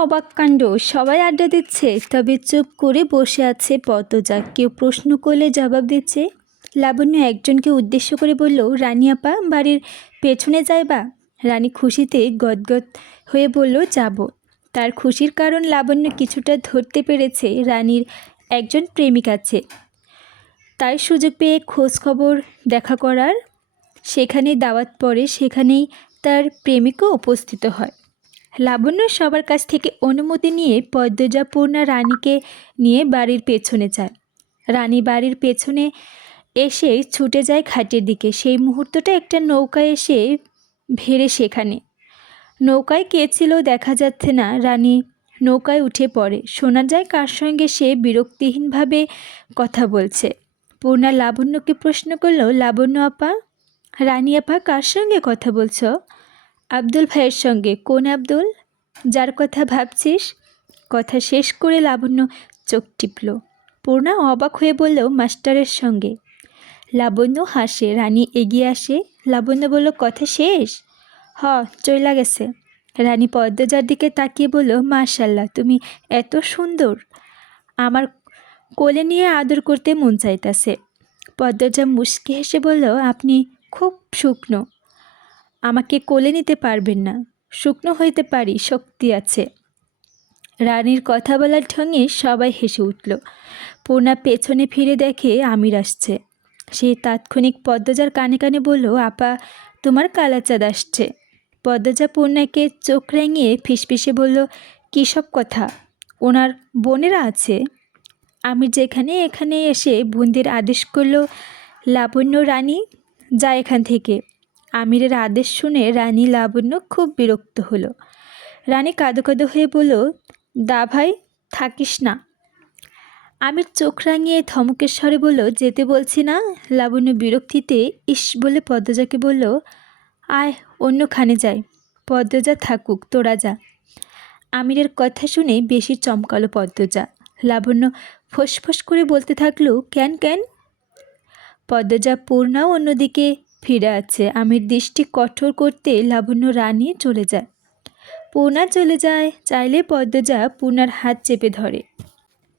অবাক কাণ্ড! সবাই আড্ডা দিচ্ছে, তবে চুপ করে বসে আছে পদ্মজা। কেউ প্রশ্ন করলে জবাব দিচ্ছে। লাবণ্য একজনকে উদ্দেশ্য করে বলল, রানী আপা, বাড়ির পেছনে যাইবা? রানী খুশিতে গদগদ হয়ে বলল, যাব। তার খুশির কারণ লাবণ্য কিছুটা ধরতে পেরেছে। রানীর একজন প্রেমিক আছে, তাই সুযোগ পেয়ে খোঁজ খবর দেখা করার। সেখানে দাওয়াত পড়ে, সেখানেই তার প্রেমিকও উপস্থিত হয়। লাবণ্য সবার কাছ থেকে অনুমতি নিয়ে পদ্মজা পূর্ণা রানীকে নিয়ে বাড়ির পেছনে যায়। রানী বাড়ির পেছনে এসে ছুটে যায় ঘাটের দিকে। সেই মুহূর্তটা একটা নৌকা এসে ভেড়ে সেখানে। নৌকায় কে ছিল দেখা যাচ্ছে না। রানী নৌকায় উঠে পড়ে। শোনা যায় কার সঙ্গে সে বিরক্তিহীনভাবে কথা বলছে। পূর্ণা লাবণ্যকে প্রশ্ন করল, লাবণ্য আপা, রানী আপা, কার সঙ্গে কথা বলছো? আব্দুল ভাইয়ের সঙ্গে। কোন আব্দুল? যার কথা ভাবছিস? কথা শেষ করে লাবণ্য চোখ টিপল। পূর্ণা অবাক হয়ে বলল, মাস্টারের সঙ্গে। লাবণ্য হাসে। রানী এগিয়ে আসে। লাবণ্য বলল, কথা শেষ? চইলা গেছে। রানী পদ্মজার দিকে তাকিয়ে বলল, মাশাল্লাহ, তুমি এত সুন্দর, আমার কোলে নিয়ে আদর করতে মন চাইতেছে। পদ্মজা মুচকি হেসে বলল, আপনি খুব শুকনো, আমাকে কোলে নিতে পারবেন না। শুকনো হইতে পারি, শক্তি আছে। রানীর কথা বলার ঢঙে সবাই হেসে উঠল। পূর্ণা পেছনে ফিরে দেখে আমির আসছে। সে তাৎক্ষণিক পদ্মজার কানে কানে বলল, আপা, তোমার কালাচাঁদ আসছে। পদ্মজা পূর্ণাকে চোখ রাঙিয়ে ফিসফিসে বলল, কী সব কথা? ওনার বোনেরা আছে। আমির যেখানে এখানে এসে বোনদের আদেশ করল, লাবণ্য, রানী, যা এখান থেকে। আমিরের আদেশ শুনে রানী লাবণ্য খুব বিরক্ত হলো। রানী কাঁদো কাঁদো হয়ে বলল, দা ভাই, থাকিস না। আমির চোখ রাঙিয়ে ধমকের স্বরে বলল, যেতে বলছি না। লাবণ্য বিরক্তিতে ইস বলে পদ্মজাকে বলল, আয়, অন্যখানে যাই। পদ্মজা, থাকুক, তোরা যা। আমিরের কথা শুনে বেশি চমকালো পদ্মজা। লাবণ্য ফোঁস করে বলতে থাকলো, কেন কেন? পদ্মজা পূর্ণাও অন্যদিকে ফিরে আছে। আমির দৃষ্টি কঠোর করতে লাবণ্য রানী চলে যায়। পূর্ণা চলে যায়। চাইলে পদ্মজা পূর্ণার হাত চেপে ধরে।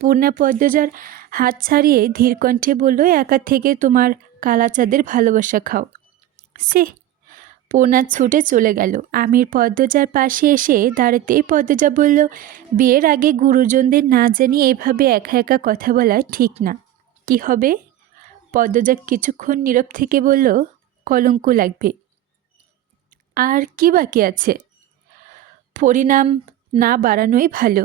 পূর্ণা পদ্মজার হাত ছাড়িয়ে ধীর কণ্ঠে বলল, একা থেকে তোমার কালাচাঁদের ভালোবাসা খাও। সে পূর্ণা ছুটে চলে গেল। আমির পদ্মজার পাশে এসে দাঁড়াতেই পদ্মজা বলল, বিয়ের আগে গুরুজনদের না জানিয়ে এভাবে একা একা কথা বলা ঠিক না। কি হবে? পদ্মজা কিছুক্ষণ নীরব থেকে বলল, কলঙ্ক লাগবে। আর কি বাকি আছে? পরিণাম না বাড়ানোই ভালো।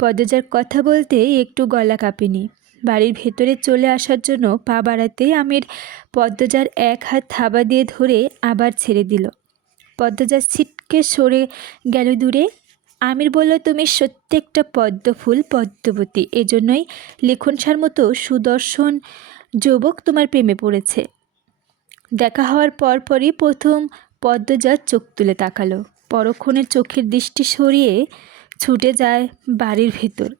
পদ্মজার কথা বলতে একটু গলা কাঁপেনি। বাড়ির ভেতরে চলে আসার জন্য পা বাড়াতেই আমির পদ্মজার এক হাত থাবা দিয়ে ধরে আবার ছেড়ে দিল। পদ্মজা ছিটকে সরে গেল দূরে। আমির বলল, তুমি সত্যি একটা পদ্মফুল, পদ্মবতী। এজন্যই লিখনসার মতো সুদর্শন যুবক তোমার প্রেমে পড়েছে। দেখা হওয়ার পরপরই প্রথম পদ্মজা চোখ তুলে তাকালো। পরক্ষণে চোখের দৃষ্টি সরিয়ে ছুটে যায় বাড়ির ভেতর।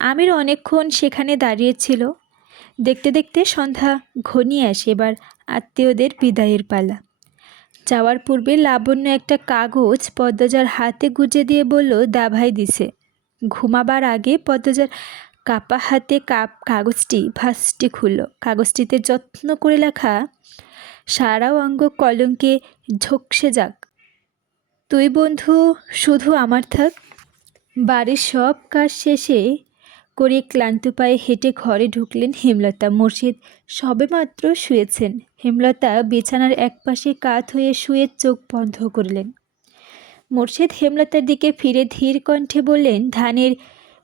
আমির অনেকক্ষণ সেখানে দাঁড়িয়েছিল। দেখতে দেখতে সন্ধ্যা ঘনিয়ে আসে। এবার আত্মীয়দের বিদায়ের পালা। যাওয়ার পূর্বে লাবণ্য একটা কাগজ পদ্মজার হাতে গুজে দিয়ে বলল, দাভাই দিছে। ঘুমাবার আগে পদ্মজার কাপা হাতে কাগজটি ভাঁজটি খুলল। কাগজটিতে যত্ন করে লেখা, সারা অঙ্গ কলঙ্কে ঝকসে যাক, তুই বন্ধু শুধু আমার থাক। বাড়ির সব কাজ শেষে করে ক্লান্ত পায়ে হেঁটে ঘরে ঢুকলেন হেমলতা। মোর্শেদ সবেমাত্র শুয়েছেন। হেমলতা বিছানার একপাশে কাত হয়ে শুয়ে চোখ বন্ধ করলেন। মোর্শেদ হেমলতার দিকে ফিরে ধীর কণ্ঠে বললেন, ধানের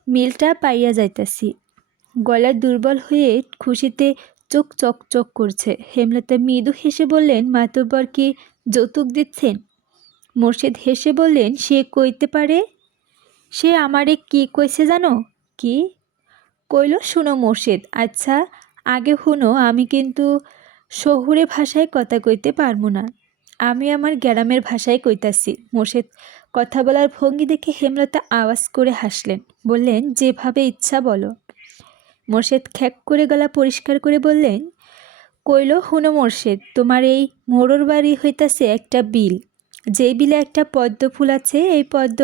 মিলটা পাইয়া যাইতাছি। গলা দুর্বল হয়ে খুশিতে চোখ চকচক করছে। হেমলতা মৃদু হেসে বললেন, মাতব্বর কি যৌতুক দিচ্ছেন? মোর্শেদ হেসে বললেন, সে কইতে পারে। সে আমারে কি কইছে জানো? কি কইল? শুনো মোর্শেদ। আচ্ছা, আগে শুনো, আমি কিন্তু শহুরে ভাষায় কথা কইতে পারবো না। আমি আমার গ্রামের ভাষায় কইতাছি। মোর্শেদ কথা বলার ভঙ্গি দেখে হেমলতা আওয়াজ করে হাসলেন। বললেন, যেভাবে ইচ্ছা বলো। মোর্শেদ খ্যাক করে গলা পরিষ্কার করে বললেন, কইল, হুনো মোর্শেদ, তোমার এই মোড়র বাড়ি হইতাছে একটা বিল। যেই বিলে একটা পদ্ম ফুল আছে, এই পদ্ম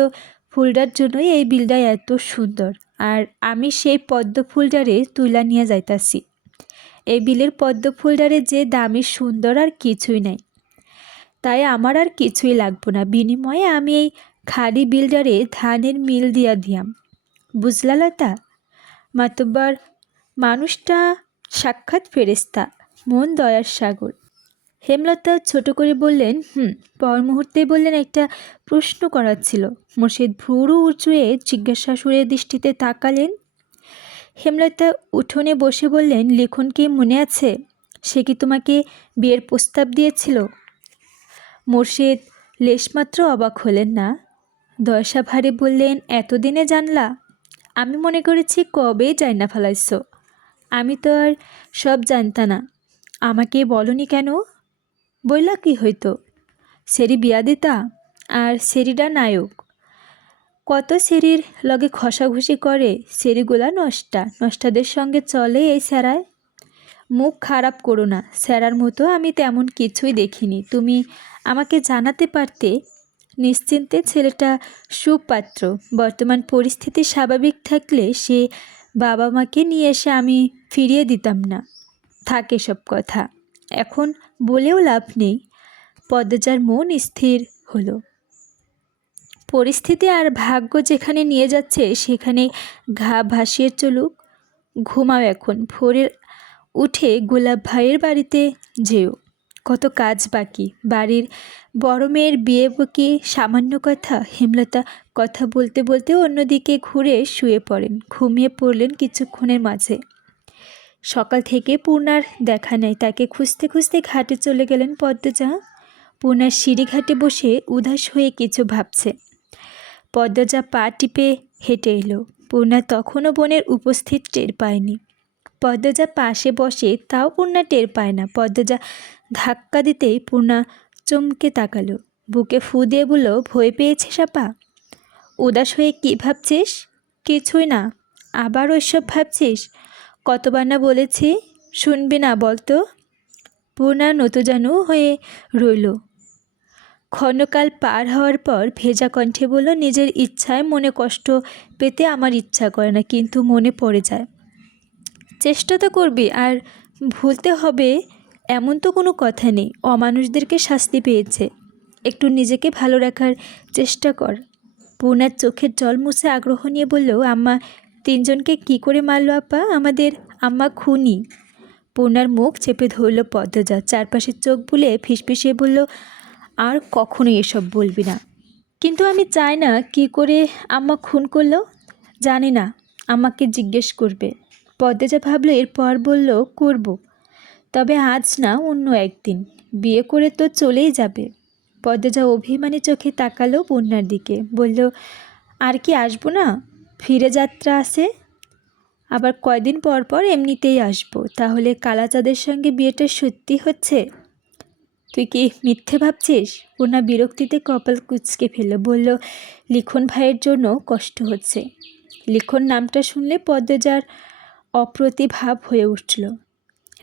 ফুলটার জন্যই এই বিলটা এত সুন্দর, আর আমি সেই পদ্ম ফুলটারে তুইলা নিয়ে যাইতাছি। এই বিলের পদ্ম ফুলটারে যে দামি সুন্দর আর কিছুই নাই, তাই আমার আর কিছুই লাগবো না। বিনিময়ে আমি এই খালি বিলটারে ধানের মিল দিয়া দিয়াম। বুঝলা লতা? মাতব্বর মানুষটা সাক্ষাৎ ফেরেস্তা, মন দয়ার সাগর। হেমলতা ছোট করে বললেন, পর মুহূর্তে বললেন, একটা প্রশ্ন করার ছিল। মোর্শেদ ভ্রু উঁচুয়ে জিজ্ঞাসা সুরের দৃষ্টিতে তাকালেন। হেমলতা উঠোনে বসে বললেন, লিখনকে মনে আছে? সে কি তোমাকে বিয়ের প্রস্তাব দিয়েছিল? মোর্শেদ লেশমাত্র অবাক হলেন না। দয়সা ভারে বললেন, এতদিনে জানলা? আমি মনে করেছি কবেই যাই না ফেলাইছ। আমি তো আর সব জানতা না। আমাকে বলনি কেন? বইলা কি হইতো? সেরি বিয়া দিতা, আর সেরিডা নায়ক। কত সেরির লগে ঘষাঘষি করে, সেরিগুলা নষ্টাদের সঙ্গে চলে এই স্যারায়। মুখ খারাপ করো না, স্যারার মতো আমি তেমন কিছুই দেখিনি। তুমি আমাকে জানাতে পারতে। নিশ্চিন্তে ছেলেটা সুপাত্র। বর্তমান পরিস্থিতি স্বাভাবিক থাকলে সে বাবা মাকে নিয়ে এসে আমি ফিরিয়ে দিতাম না। থাকে সব কথা, এখন বলেও লাভ নেই। পদ্মজার মন স্থির হলো। পরিস্থিতি আর ভাগ্য যেখানে নিয়ে যাচ্ছে সেখানে ঘা ভাসিয়ে চলুক। ঘুমাও এখন, ভোরে উঠে গোলাপ ভাইয়ের বাড়িতে যেও। কত কাজ বাকি। বাড়ির বড় মেয়ের বিয়ে কি সামান্য কথা? হেমলতা কথা বলতে বলতে অন্যদিকে ঘুরে শুয়ে পড়েন। ঘুমিয়ে পড়লেন কিছুক্ষণের মাঝে। সকাল থেকে পূর্ণার দেখা নেই। তাকে খুঁজতে খুঁজতে ঘাটে চলে গেলেন পদ্মজা। পূর্ণার সিঁড়ি ঘাটে বসে উদাস হয়ে কিছু ভাবছে। পদ্মজা পা টিপে হেঁটে এলো। পূর্ণা তখনও বোনের উপস্থিত টের পায়নি। পদ্মজা পাশে বসে, তাও পূর্ণা টের পায় না। পদ্মজা ধাক্কা দিতেই পূর্ণা চমকে তাকালো। বুকে ফু দিয়ে বলল, ভয় পেয়েছিস আপা? উদাস হয়ে কি ভাবছিস? কিছুই না। আবার ওইসব ভাবছিস? কতবার না বলেছি, শুনবি না বলতো? পূর্ণা নতজানু হয়ে রইল। ক্ষণকাল পার হওয়ার পর ভেজা কণ্ঠে বলল, নিজের ইচ্ছায় মনে কষ্ট পেতে আমার ইচ্ছা করে না, কিন্তু মনে পড়ে যায়। চেষ্টা তো করবি, আর ভুলতে হবে এমন তো কোনো কথা নেই। অমানুষদেরকে শাস্তি পেয়েছে, একটু নিজেকে ভালো রাখার চেষ্টা কর। পূর্ণার চোখের জল মুছে আগ্রহ নিয়ে বলল, আম্মা তিনজনকে কি করে মারল আপা? আমাদের আম্মা খুনি। পূর্ণার মুখ চেপে ধরল পদ্মজা। চারপাশে চোখ বুলে ফিসফিসিয়ে বলল, আর কখনোই এসব বলবি না। কিন্তু আমি চাই না। কি করে আম্মা খুন করলো? জানি না, আমাকে জিজ্ঞেস করবে। পদ্মজা ভাবলো, এরপর বলল, করব, তবে আজ না, অন্য একদিন। বিয়ে করে তো চলেই যাবে। পদ্মজা অভিমানী চোখে তাকালো পূর্ণার দিকে, বলল, আর কি আসবো না? ফিরে যাত্রা আছে, আবার কয়দিন পর পর এমনিতেই আসবো। তাহলে কালাচাঁদের সঙ্গে বিয়েটা সত্যি হচ্ছে? তুই কি মিথ্যে ভাবছিস? পূর্ণা বিরক্তিতে কপাল কুঁচকে ফেলল। বলল, লিখন ভাইয়ের জন্য কষ্ট হচ্ছে। লিখন নামটা শুনলে পদ্মজার অপ্রতিভাব হয়ে উঠল।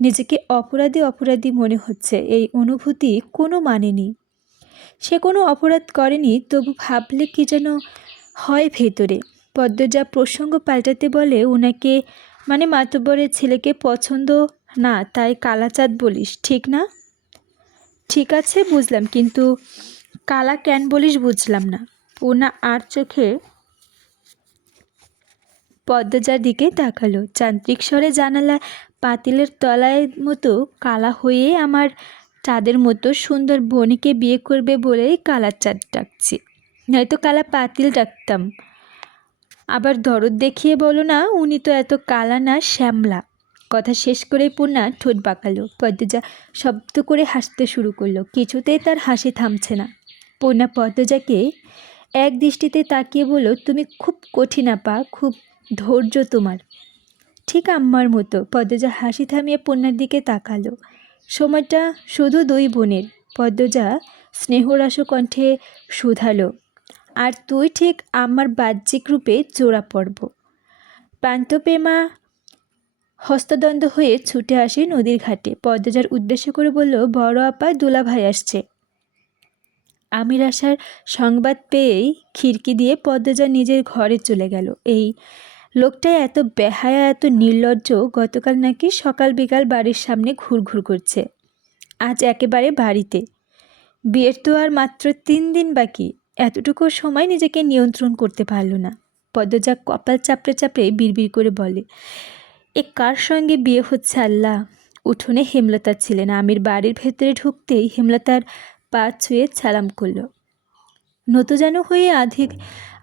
নিজেকে অপরাধী মনে হচ্ছে। এই অনুভূতি কোনো মানে নেই। সে কোনো অপরাধ করেনি, তবু ভাবলে কি যেন হয় ভেতরে। পদ্মজা প্রসঙ্গ পাল্টাতে বলে, ওনাকে মানে মাতব্বরের ছেলেকে পছন্দ না, তাই কালাচাঁদ বলিস, ঠিক না? ঠিক আছে বুঝলাম, কিন্তু কালা কেন বলিস বুঝলাম না। পূর্ণা আর চোখে পদ্মজার দিকে তাকালো। যান্ত্রিক স্বরে জানালা পাতিলের তলায় মতো কালা হয়ে আমার চাঁদের মতো সুন্দর বোনকে বিয়ে করবে বলেই কালা চাঁদ ডাকছি, নয়তো কালা পাতিল ডাকতাম। আবার দরদ দেখিয়ে বলো না, উনি তো এত কালা না, শ্যামলা। কথা শেষ করেই পূর্ণা ঠোঁট বাঁকালো। পদ্মজা শব্দ করে হাসতে শুরু করলো। কিছুতেই তার হাসি থামছে না। পূর্ণা পদ্মজাকে এক দৃষ্টিতে তাকিয়ে বলল, তুমি খুব কঠিন আপা, খুব ধৈর্য তোমার, ঠিক আম্মার মতো। পদ্মজা হাসি থামিয়ে পূর্ণার দিকে তাকালো। সময়টা শুধু দুই বোনের। পদ্মজা স্নেহরাস কণ্ঠে শুধালো, আর তুই ঠিক আমার বাহ্যিক রূপে জোড়া পড়ব। প্রান্তপ্রেমা হস্তদ্বন্দ্ব হয়ে ছুটে আসে নদীর ঘাটে। পদ্মজার উদ্দেশ্য করে বলল, বড় আপা দুলা ভাই আসছে। আমির আসার সংবাদ পেয়েই খিড়কি দিয়ে পদ্মজা নিজের ঘরে চলে গেল। এই লোকটা এত বেহায়া, এত নির্লজ্জ। গতকাল নাকি সকাল বিকাল বাড়ির সামনে ঘুরঘুর করছে, আজ একেবারে বাড়িতে। বিয়ের তো আর মাত্র 3 দিন বাকি, এতটুকু সময় নিজেকে নিয়ন্ত্রণ করতে পারল না। পদ্মজা কপাল চাপড়ে চাপড়ে বিড়বিড় করে বলে, এ কার সঙ্গে বিয়ে হচ্ছে আল্লাহ। উঠোনে হেমলতা ছিলেন। আমির বাড়ির ভেতরে ঢুকতেই হেমলতার পা ছুঁয়ে সালাম করল। নতজানু হয়ে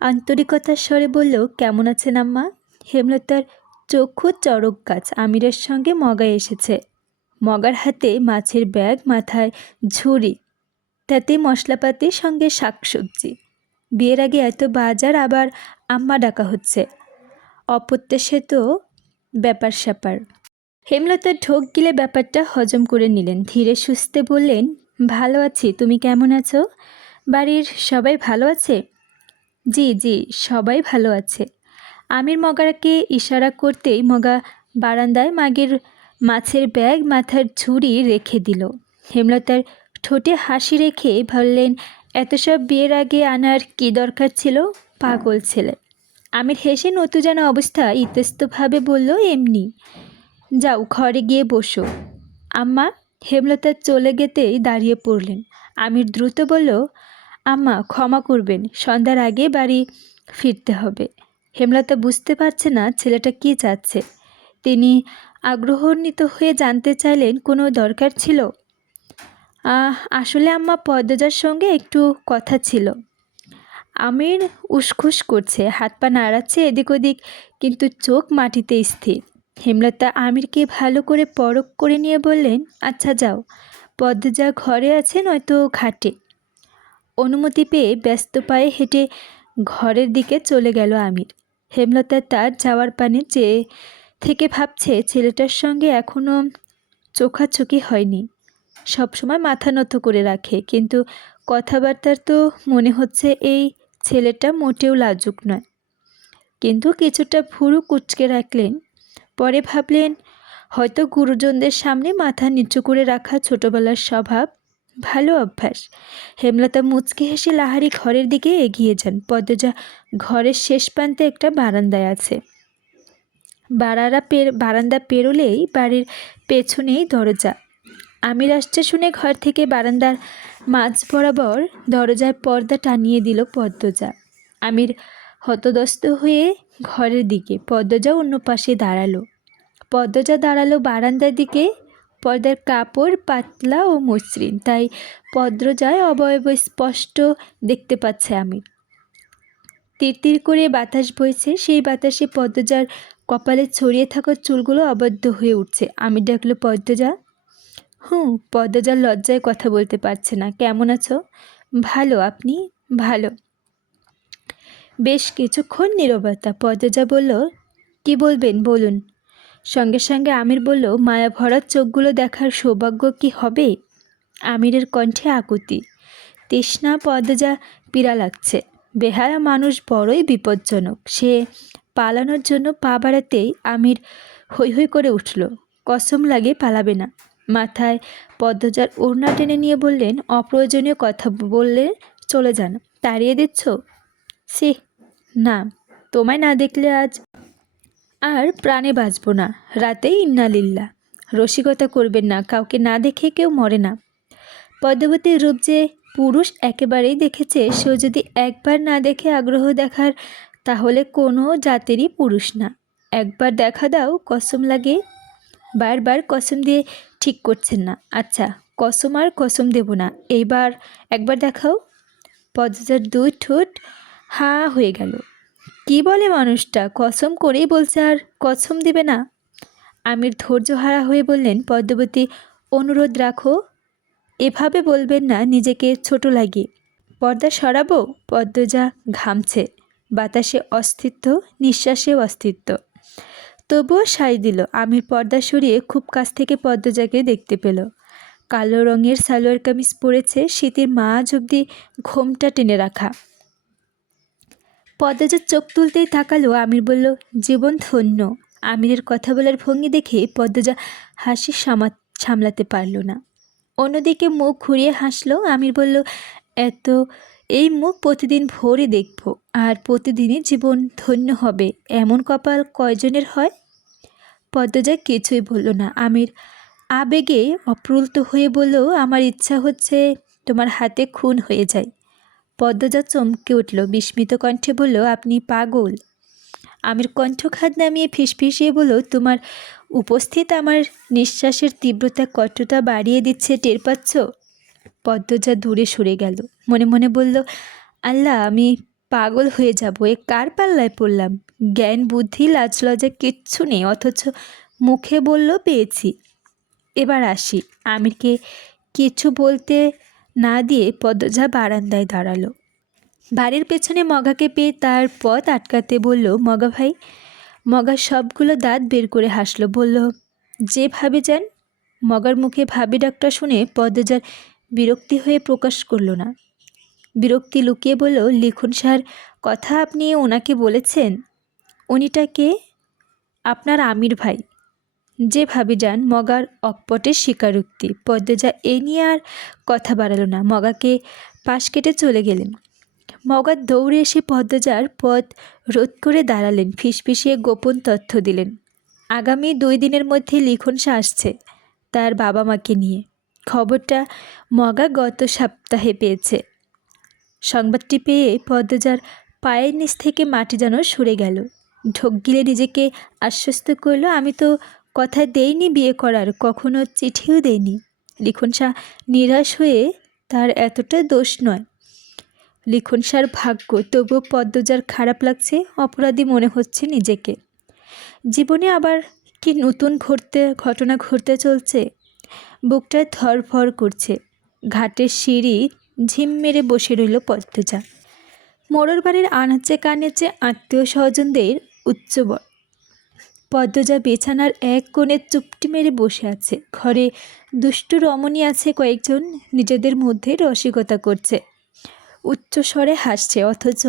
আন্তরিকতার স্বরে বলল, কেমন আছেন আম্মা? হেমলতার চক্ষু চড়ক গাছ। আমিরের সঙ্গে মগায় এসেছে। মগার হাতে মাছের ব্যাগ, মাথায় ঝুড়ি, তাতে মশলাপাতির সঙ্গে শাকসবজি। বিয়ের আগে এত বাজার, আবার আম্মা ডাকা হচ্ছে। অপ্রত্যাশিত ব্যাপার স্যাপার। হেমলতা ঢোক গিলে ব্যাপারটা হজম করে নিলেন। ধীরে সুস্থে বললেন, ভালো আছি, তুমি কেমন আছো? বাড়ির সবাই ভালো আছে? জি জি, সবাই ভালো আছে। আমির মগাকে ইশারা করতেই মগা বারান্দায় মাগের মাছের ব্যাগ, মাথার ঝুড়ি রেখে দিল। হেমলতার ঠোঁটে হাসি রেখে বললেন, এত সব বিয়ের আগে আনার কি দরকার ছিল, পাগল ছেলে। আমির হেসে নতুজানা অবস্থা ইতস্তভাবে বলল, এমনি। যাও ঘরে গিয়ে বসো। আম্মা। হেমলতা চলে যেতেই দাঁড়িয়ে পড়লেন। আমির দ্রুত বলল, আম্মা ক্ষমা করবেন, সন্ধ্যার আগে বাড়ি ফিরতে হবে। হেমলতা বুঝতে পারছে না ছেলেটা কী চাচ্ছে। তিনি আগ্রহান্বিত হয়ে জানতে চাইলেন, কোনো দরকার ছিল? আসলে আম্মা, পদ্মজার সঙ্গে একটু কথা ছিল। আমির উসখুস করছে, হাত পা নাড়াচ্ছে এদিক ওদিক, কিন্তু চোখ মাটিতে স্থির। হেমলতা আমিরকে ভালো করে পরখ করে নিয়ে বললেন, আচ্ছা যাও, পদ্মজা ঘরে আছে নয়তো ঘাটে। অনুমতি পেয়ে ব্যস্ত পায়ে হেঁটে ঘরের দিকে চলে গেল আমির। হেমলতা তার যাওয়ার পানে চেয়ে থেকে ভাবছে, ছেলেটার সঙ্গে এখনও চোখাচোখি হয়নি। সবসময় মাথা নত করে রাখে, কিন্তু কথাবার্তার তো মনে হচ্ছে এই ছেলেটা মোটেও লাজুক নয়। কিন্তু কিছুটা ভুরু কুঁচকে রাখলেন। পরে ভাবলেন, হয়তো গুরুজনদের সামনে মাথা নিচু করে রাখা ছোটবেলার স্বভাব, ভালো অভ্যাস। হেমলতা মুচকি হেসে লাহারি ঘরের দিকে এগিয়ে যান। পদ্মজা ঘরের শেষ প্রান্তে একটা বারান্দায় আছে। বারান্দা পেরোলেই বাড়ির পেছনেই দরজা। আমির আসছে শুনে ঘর থেকে বারান্দার মাঝ বরাবর দরজার পর্দা টানিয়ে দিল পদ্মজা। আমির হতদস্ত হয়ে ঘরের দিকে, পদ্মজা অন্য পাশে দাঁড়ালো। পদ্মজা দাঁড়ালো বারান্দার দিকে। পর্দার কাপড় পাতলা ও মসৃণ, তাই পদ্মজায় অবয়ব স্পষ্ট দেখতে পাচ্ছে আমির। তিরতির করে বাতাস বইছে, সেই বাতাসে পদ্মজার কপালে ছড়িয়ে থাকা চুলগুলো আবদ্ধ হয়ে উঠছে। আমির ডাকলো, পদ্মজা। পদ্মজার লজ্জায় কথা বলতে পারছে না। কেমন আছো? ভালো, আপনি? ভালো। বেশ কিছুক্ষণ নীরবতা। পদ্মজা বলল, কি বলবেন বলুন। সঙ্গে সঙ্গে আমির বলল, মায়া ভরা চোখগুলো দেখার সৌভাগ্য কি হবে? আমিরের কণ্ঠে আকুতি, তৃষ্ণা। পদ্মজা পীড়া লাগছে। বেহায়া মানুষ বড়ই বিপজ্জনক। সে পালানোর জন্য পা বাড়াতেই আমির হৈ হৈ করে উঠল। কসম লাগে পালাবে না। মাথায় পদ্মজার ওড়না টেনে নিয়ে বললেন, অপ্রয়োজনীয় কথা বললে চলে যান। তাড়িয়ে দিচ্ছ? সি না, তোমায় না দেখলে আজ আর প্রাণে বাঁচব না। রাতেই ইন্নালিল্লাহ। রসিকতা করবেন না, কাউকে না দেখে কেউ মরে না। পদ্মাবতীর রূপ যে পুরুষ একেবারেই দেখেছে, সেও যদি একবার না দেখে আগ্রহ দেখার, তাহলে কোনো জাতেরই পুরুষ না। একবার দেখা দাও, কসম লাগে। বারবার কসম দিয়ে ঠিক করছেন না। আচ্ছা, কসম আর কসম দেব না, এইবার একবার দেখাও। পদ্মজার 2 ঠোঁট হা হয়ে গেল। কি বলে মানুষটা, কসম করেই বলছে আর কসম দেবে না। আমির ধৈর্যহারা হয়ে বললেন, পদ্মাবতী, অনুরোধ রাখো, এভাবে বলবেন না, নিজেকে ছোট লাগে। পর্দা সরাবো? পদ্মজা ঘামছে, বাতাসে অস্তিত্ব, নিঃশ্বাসেও অস্তিত্ব। তবুও সায় দিল। আমির পর্দা সরিয়ে খুব কাছ থেকে পদ্মজাকে দেখতে পেল। কালো রঙের সালোয়ার কামিজ পরেছে, শীতের মাঝ অবধি ঘোমটা টেনে রাখা। পদ্মজার চোখ তুলতেই তাকালো। আমির বলল, জীবন ধন্য। আমিরের কথা বলার ভঙ্গি দেখে পদ্মজা হাসি সামলাতে পারল না। অন্যদিকে মুখ ঘুরিয়ে হাসলো। আমির বলল, এত এই মুখ প্রতিদিন ভোরে দেখব, আর প্রতিদিনই জীবন ধন্য হবে, এমন কপাল কয়জনের হয়? পদ্মজা কিছুই বলল না। আমির আবেগে অপ্রুত হয়ে বলল, আমার ইচ্ছা হচ্ছে তোমার হাতে খুন হয়ে যায়। পদ্মজা চমকে উঠল, বিস্মিত কণ্ঠে বলল, আপনি পাগল? আমির কণ্ঠখাত নামিয়ে ফিসফিসিয়ে বলল, তোমার উপস্থিত আমার নিঃশ্বাসের তীব্রতা কতটা বাড়িয়ে দিচ্ছে টের পাচ্ছ? পদ্মজা দূরে সরে গেল, মনে মনে বলল, আল্লাহ, আমি পাগল হয়ে যাব, এ কার পাল্লায় পড়লাম? জ্ঞান বুদ্ধি লাজ লজ্জা কিচ্ছু নেই, অথচ মুখে বলল পেয়েছি। এবার আসি। আমিরকে কিছু বলতে না দিয়ে পদ্মজা বারান্দায় দাঁড়ালো। বাড়ির পেছনে মগাকে পেয়ে তার পথ আটকাতে বলল, মগা ভাই। মগা সবগুলো দাঁত বের করে হাসলো, বলল, যেভাবে যান। মগার মুখে ভাবি ডাকটা শুনে পদ্মজার বিরক্তি হয়ে প্রকাশ করল না, বিরক্তি লুকিয়ে বলল, লিখুন স্যার কথা আপনি ওনাকে বলেছেন? উনিটাকে? আপনার আমির ভাই। যেভাবে যান। মগার অকপটের স্বীকারোক্তি। পদ্মজা এ নিয়ে আর কথা বাড়ালো না, মগাকে পাশ কেটে চলে গেলেন। মগা দৌড়ে এসে পদ্মজার পথ রোধ করে দাঁড়ালেন, ফিসফিসিয়ে গোপন তথ্য দিলেন। আগামী 2 দিনের মধ্যে লিখন সে আসছে তার বাবা মাকে নিয়ে। খবরটা মগা গত সপ্তাহে পেয়েছে। সংবাদটি পেয়ে পদ্মজার পায়ের নিচ থেকে মাটি যেন সরে গেল। ঢোক গিলে নিজেকে আশ্বস্ত করল, আমি তো কথা দেইনি বিয়ে করার, কখনো চিঠিও দেইনি। লিখন শাহ নিরাশ হয়ে, তার এতটা দোষ নয়। লিখন শাহর ভাগ্য। তবুও পদ্মজার খারাপ লাগছে, অপরাধী মনে হচ্ছে নিজেকে। জীবনে আবার কি নতুন ঘটনা ঘটতে চলছে। বুকটা ধরফর করছে। ঘাটের সিঁড়ি ঝিম মেরে বসে রইল পদ্মজা। মোড়র বাড়ির আনাচে কানেচে আত্মীয় স্বজনদের উচ্চবর। পদ্মজা বিছানার এক কোণে চুপটি মেরে বসে আছে। ঘরে দুষ্টু রমণী আছে কয়েকজন, নিজেদের মধ্যে রসিকতা করছে, উচ্চস্বরে হাসছে, অথচ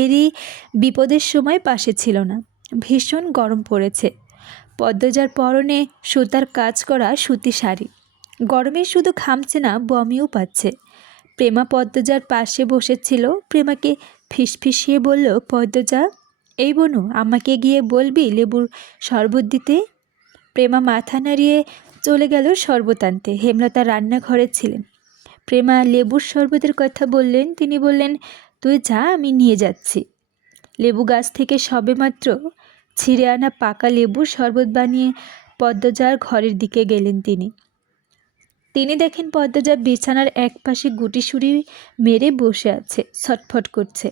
এরই বিপদের সময় পাশে ছিল না। ভীষণ গরম পড়েছে। পদ্মজার পরনে সুতার কাজ করা সুতি শাড়ি। গরমে শুধু ঘামছে না, বমিও পাচ্ছে। প্রেমা পদ্মজার পাশে বসেছিল। প্রেমাকে ফিসফিসিয়ে বলল, পদ্মজা, এই বনু, আমাকে গিয়ে বলবি লেবুর শরবত দিতে? প্রেমা মাথা নাড়িয়ে চলে গেল শরবত আনতে। হেমলতা রান্নাঘরে ছিলেন। প্রেমা লেবুর শরবতের কথা বললেন। তিনি বললেন, তুই যা, আমি নিয়ে যাচ্ছি। লেবু গাছ থেকে সবেমাত্র ছিঁড়ে আনা পাকা লেবুর শরবত বানিয়ে পদ্মজার ঘরের দিকে গেলেন তিনি দেখেন পদ্মজা বিছানার এক পাশে গুটিসুরি মেরে বসে আছে, ছটফট করছে।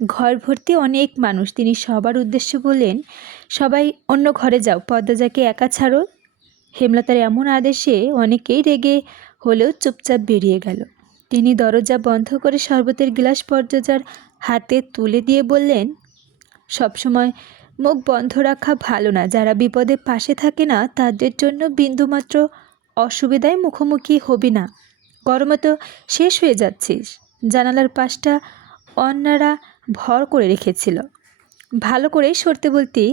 ঘর ভর্তি অনেক মানুষ। তিনি সবার উদ্দেশ্যে বললেন, সবাই অন্য ঘরে যাও, পদ্মজাকে একা ছাড়ো। হেমলতার এমন আদেশে অনেকেই রেগে হলেও চুপচাপ বেরিয়ে গেল। তিনি দরজা বন্ধ করে শরবতের গ্লাস পদ্মজার হাতে তুলে দিয়ে বললেন, সবসময় মুখ বন্ধ রাখা ভালো না। যারা বিপদে পাশে থাকে না, তাদের জন্য বিন্দুমাত্র অসুবিধায় মুখোমুখি হবি না। গরমে তো শেষ হয়ে যাচ্ছিস। জানালার পাশটা অন্যরা ভর করে রেখেছিল। ভালো করেই সরতে বলতি।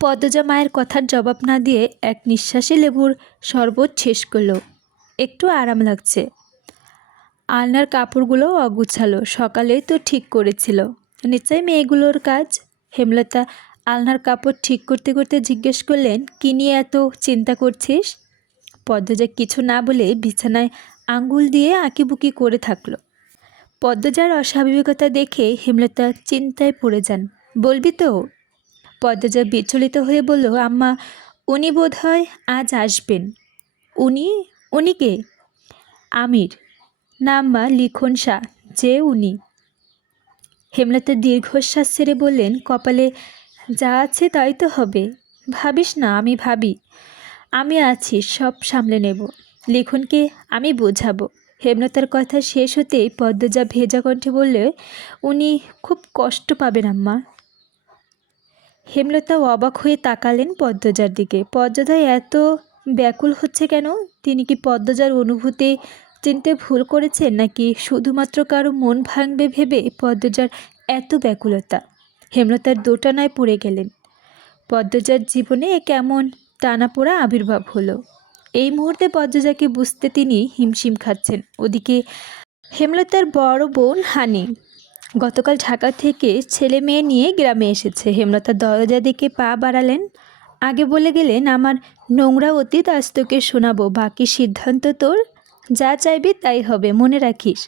পদ্মজা মায়ের কথার জবাব না দিয়ে এক নিঃশ্বাসে লেবুর শরবত শেষ করলো। একটু আরাম লাগছে। আলনার কাপড়গুলো অগুছালো, সকালে তো ঠিক করেছিল। নিশ্চয়ই মেয়েগুলোর কাজ। হেমলতা আলনার কাপড় ঠিক করতে করতে জিজ্ঞেস করলেন, কী নিয়ে এত চিন্তা করছিস? পদ্মজা কিছু না বলে বিছানায় আঙ্গুল দিয়ে আঁকিবুকি করে থাকলো। পদ্মজার অস্বাভাবিকতা দেখে হেমলতা চিন্তায় পড়ে যান। বলবি তো? পদ্মজা বিচলিত হয়ে বলল, আম্মা, উনি বোধহয় আজ আসবেন। উনি? উনি কে? আমির। না আম্মা, লিখন শাহ, যে উনি। হেমলতা দীর্ঘশ্বাস ছেড়ে বললেন, কপালে যা আছে তাই তো হবে। ভাবিস না, আমি ভাবি। আমি আছি, সব সামলে নেব। লিখনকে আমি বোঝাবো। হেমলতার কথা শেষ হতেই পদ্মজা ভেজা কণ্ঠে বললে, উনি খুব কষ্ট পাবেন আম্মা। হেমলতা অবাক হয়ে তাকালেন পদ্মজার দিকে। পদ্মজা এত ব্যাকুল হচ্ছে কেন? তিনি কি পদ্মজার অনুভূতি চিনতে ভুল করেছেন, নাকি শুধুমাত্র কারো মন ভাঙবে ভেবে পদ্মজার এত ব্যাকুলতা? হেমলতার দোটানায় পড়ে গেলেন। পদ্মজার জীবনে কেমন টানাপোড়া আবির্ভাব হলো। এই মুহূর্তে পদ্মজাকে বুঝতে তিনি হিমশিম খাচ্ছেন। ওদিকে হেমলতার বড় বোন হানি গতকাল ঢাকা থেকে ছেলে মেয়ে নিয়ে গ্রামে এসেছে। হেমলতা দরজা দিকে পা বাড়ালেন, আগে বলে গেলেন, আমার নোংরা অতীত আজ তোকে শোনাবো, বাকি সিদ্ধান্ত তোর। যা চাইবি তাই হবে, মনে রাখিস,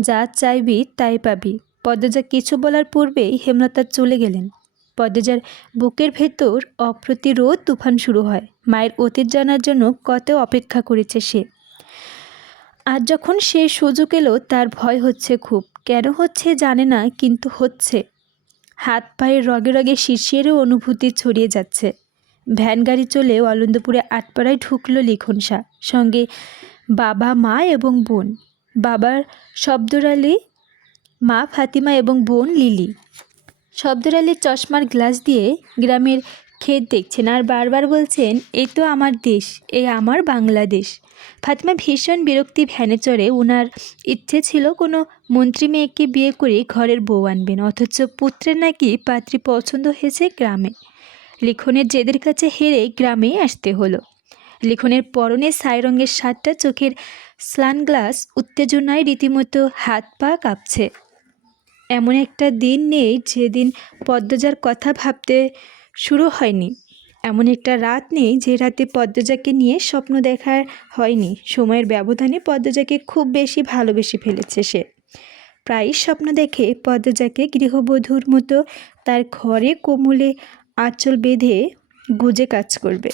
যা চাইবি তাই পাবি। পদ্মজা কিছু বলার পূর্বেই হেমলতা চলে গেলেন। পদ্মজার বুকের ভেতর অপ্রতিরোধ তুফান শুরু হয়। মায়ের অতীত জানার জন্য কত অপেক্ষা করেছে সে। আজ যখন সে সুযোগ এলো তার ভয় হচ্ছে খুব। কেন হচ্ছে জানে না, কিন্তু হচ্ছে। হাত পায়ের রগে রগে শিরশিরের অনুভূতি ছড়িয়ে যাচ্ছে। ভ্যান গাড়ি চলে অলন্দপুরে আটপাড়ায় ঢুকলো লিখন শাহ, সঙ্গে বাবা, মা এবং বোন। বাবার শব্দর আলী, মা ফাতিমা এবং বোন লিলি। শব্দর আলীর চশমার গ্লাস দিয়ে গ্রামের ক্ষেত দেখছেন আর বারবার বলছেন, এই তো আমার দেশ, এই আমার বাংলাদেশ। ফাতিমা ভীষণ বিরক্তি ভ্যানে চড়ে। ওনার ইচ্ছে ছিল কোনো মন্ত্রী মেয়েকে বিয়ে করে ঘরের বউ আনবেন, অথচ পুত্রের নাকি পাত্রী পছন্দ হয়েছে গ্রামে। লিখনের জেদের কাছে হেরে গ্রামে আসতে হলো। লিখনের পরনে ছাই রঙের শার্টটা, চোখের সানগ্লাস, উত্তেজনায় রীতিমতো হাত পা কাঁপছে। এমন একটা দিন নেই যেদিন পদ্মজার কথা ভাবতে শুরু হয়নি। এমন একটা রাত নেই যে রাতে পদ্মজাকে নিয়ে স্বপ্ন দেখা হয়নি। সময়ের ব্যবধানে পদ্মজাকে খুব বেশি ভালোবেসে ফেলেছে সে। প্রায়ই স্বপ্ন দেখে পদ্মজাকে গৃহবধূর মতো তার ঘরে কোমলে আঁচল বেঁধে গুজে কাজ করবে।